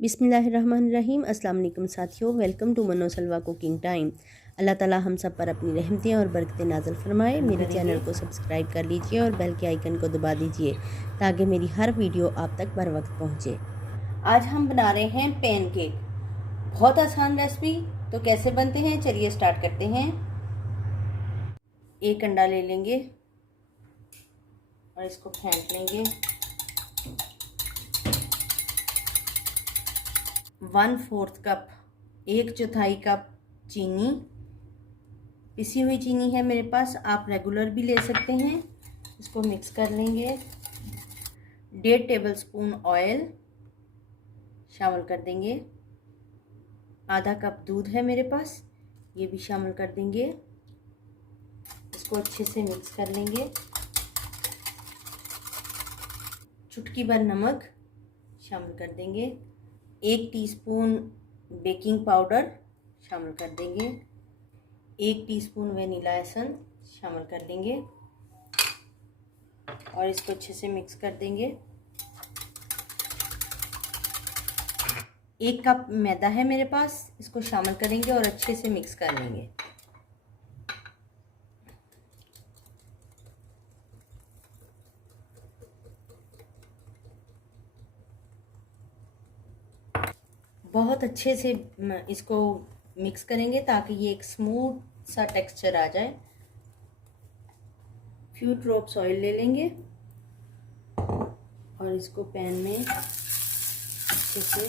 बिस्मिल्लाहिर्रहमानिर्रहीम। अस्सलाम वालेकुम साथियों, वेलकम टू मनो सलवा कुकिंग टाइम। अल्लाह ताला हम सब पर अपनी रहमतें और बरकतें नाज़िल फरमाए। मेरे चैनल को सब्सक्राइब कर लीजिए और बेल के आइकन को दबा दीजिए ताकि मेरी हर वीडियो आप तक बर वक्त पहुँचे। आज हम बना रहे हैं पैनकेक। बहुत आसान रेसिपी। तो कैसे बनते हैं चलिए स्टार्ट करते हैं। एक अंडा ले लेंगे और इसको फेंट लेंगे। 1/4 कप, 1/4 कप चीनी, पिसी हुई चीनी है मेरे पास, आप रेगुलर भी ले सकते हैं। इसको मिक्स कर लेंगे। 1.5 टेबलस्पून ऑयल शामिल कर देंगे। आधा कप दूध है मेरे पास, ये भी शामिल कर देंगे। इसको अच्छे से मिक्स कर लेंगे। चुटकी भर नमक शामिल कर देंगे। 1 टीस्पून बेकिंग पाउडर शामिल कर देंगे। 1 टीस्पून वेनिला एसेंस शामिल कर देंगे और इसको अच्छे से मिक्स कर देंगे। 1 कप मैदा है मेरे पास, इसको शामिल करेंगे और अच्छे से मिक्स कर लेंगे। बहुत अच्छे से इसको मिक्स करेंगे ताकि ये एक स्मूथ सा टेक्सचर आ जाए। फ्यू ड्रॉप्स ऑयल ले लेंगे और इसको पैन में अच्छे से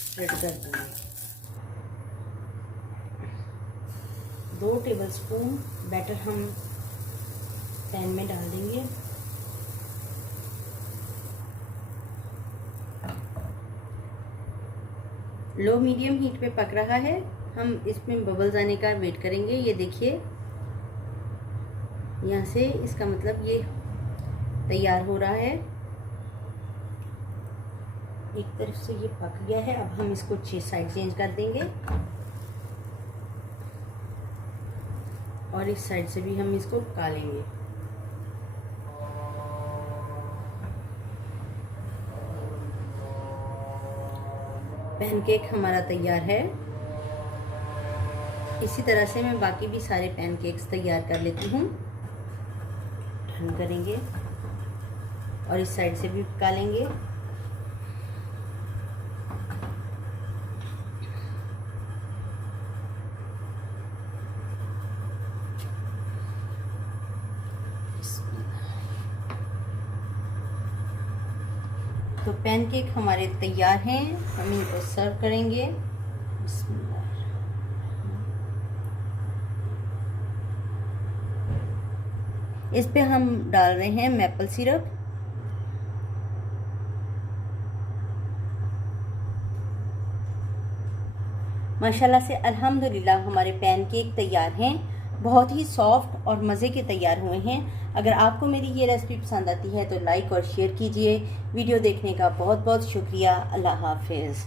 स्प्रेड कर देंगे। 2 टेबलस्पून बैटर हम पैन में डाल देंगे। लो मीडियम हीट पे पक रहा है। हम इसमें बबल्स आने का वेट करेंगे। ये देखिए, यहाँ से इसका मतलब ये तैयार हो रहा है। एक तरफ से ये पक गया है। अब हम इसको साइड चेंज कर देंगे और इस साइड से भी हम इसको पका लेंगे। पैनकेक हमारा तैयार है। इसी तरह से मैं बाकी भी सारे पैनकेक्स तैयार कर लेती हूँ। टर्न करेंगे और इस साइड से भी पका लेंगे। तो पैनकेक हमारे तैयार हैं। हम इनको सर्व करेंगे। इस पे हम डाल रहे हैं मैपल सिरप। माशाल्लाह से अल्हम्दुलिल्लाह हमारे पैनकेक तैयार हैं। बहुत ही सॉफ्ट और मज़े के तैयार हुए हैं। अगर आपको मेरी ये रेसिपी पसंद आती है तो लाइक और शेयर कीजिए। वीडियो देखने का बहुत बहुत शुक्रिया। अल्लाह हाफिज़।